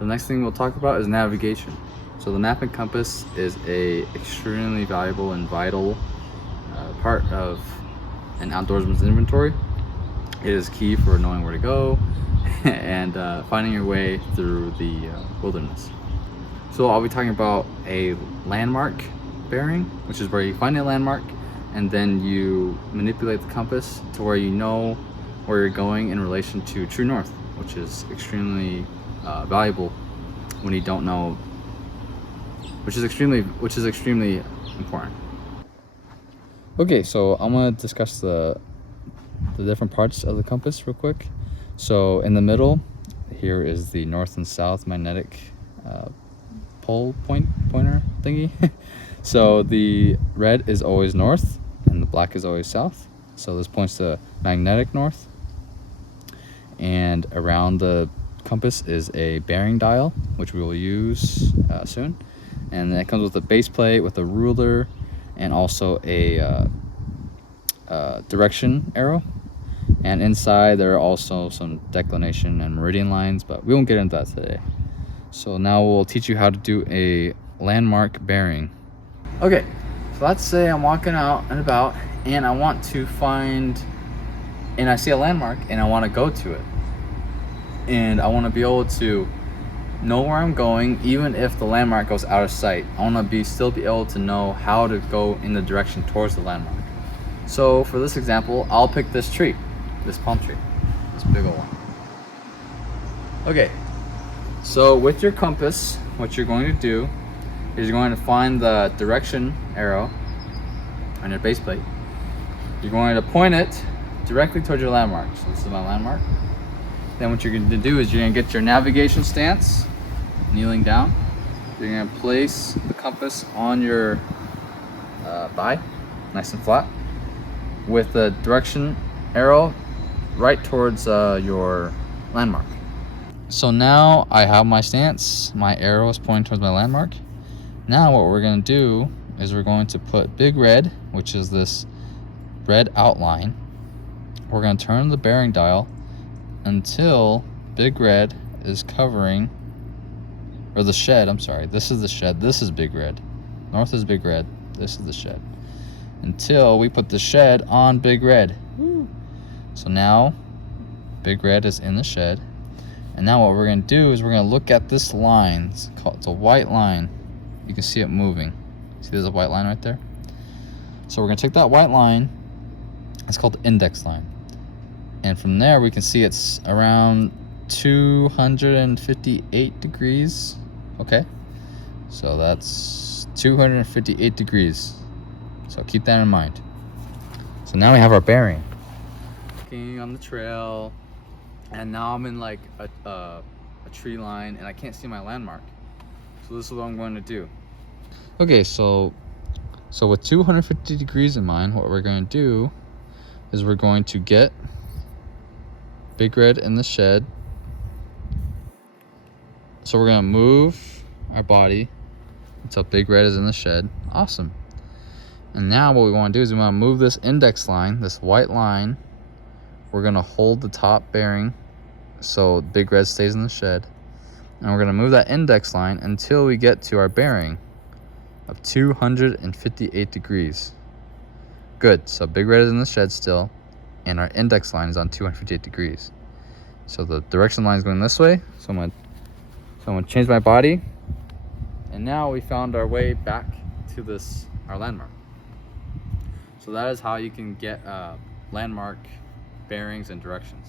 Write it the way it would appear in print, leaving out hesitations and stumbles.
The next thing we'll talk about is navigation. So the map and compass is a extremely valuable and vital part of an outdoorsman's inventory. It is key for knowing where to go and finding your way through the wilderness. So I'll be talking about a landmark bearing, which is where you find a landmark and then you manipulate the compass to where you know where you're going in relation to true north, which is extremely valuable when you don't know, which is extremely important. Okay, so I'm gonna discuss the different parts of the compass real quick. So in the middle here is the north and south magnetic pointer thingy. So the red is always north and the black is always south, so this points to magnetic north. And around the compass is a bearing dial, which we will use soon, and it comes with a base plate with a ruler and also a direction arrow. And inside there are also some declination and meridian lines, but we won't get into that today. So now we'll teach you how to do a landmark bearing. Okay, so let's say I'm walking out and about and I want to find, and I see a landmark and I want to go to it. And I want to be able to know where I'm going, even if the landmark goes out of sight. I want to still be able to know how to go in the direction towards the landmark. So for this example, I'll pick this tree, this palm tree, this big old one. Okay, so with your compass, what you're going to do is you're going to find the direction arrow on your base plate. You're going to point it directly towards your landmark. So this is my landmark. Then what you're going to do is you're going to get your navigation stance, kneeling down. You're going to place the compass on your thigh, nice and flat, with the direction arrow right towards your landmark. So now I have my stance, my arrow is pointing towards my landmark. Now what we're going to do is we're going to put big red, which is this red outline. We're going to turn the bearing dial until big red is covering, or the shed, I'm sorry, this is the shed, this is big red. North is big red, this is the shed. Until we put the shed on big red. Woo. So now big red is in the shed. And now what we're going to do is we're going to look at this line. It's a white line. You can see it moving. See there's a white line right there? So we're going to take that white line. It's called the index line. And from there we can see it's around 258 degrees. Okay. So that's 258 degrees. So keep that in mind. So now we have our bearing. Walking on the trail, and now I'm in like a tree line and I can't see my landmark. So this is what I'm going to do. Okay, so with 250 degrees in mind, what we're going to do is we're going to get big red in the shed. So we're going to move our body until big red is in the shed. Awesome. And now what we want to do is we want to move this index line, this white line. We're going to hold the top bearing so big red stays in the shed. And we're going to move that index line until we get to our bearing of 258 degrees. Good. So big red is in the shed still, and our index line is on 258 degrees. So the direction line is going this way. So I'm going to change my body. And now we found our way back to our landmark. So that is how you can get landmark bearings and directions.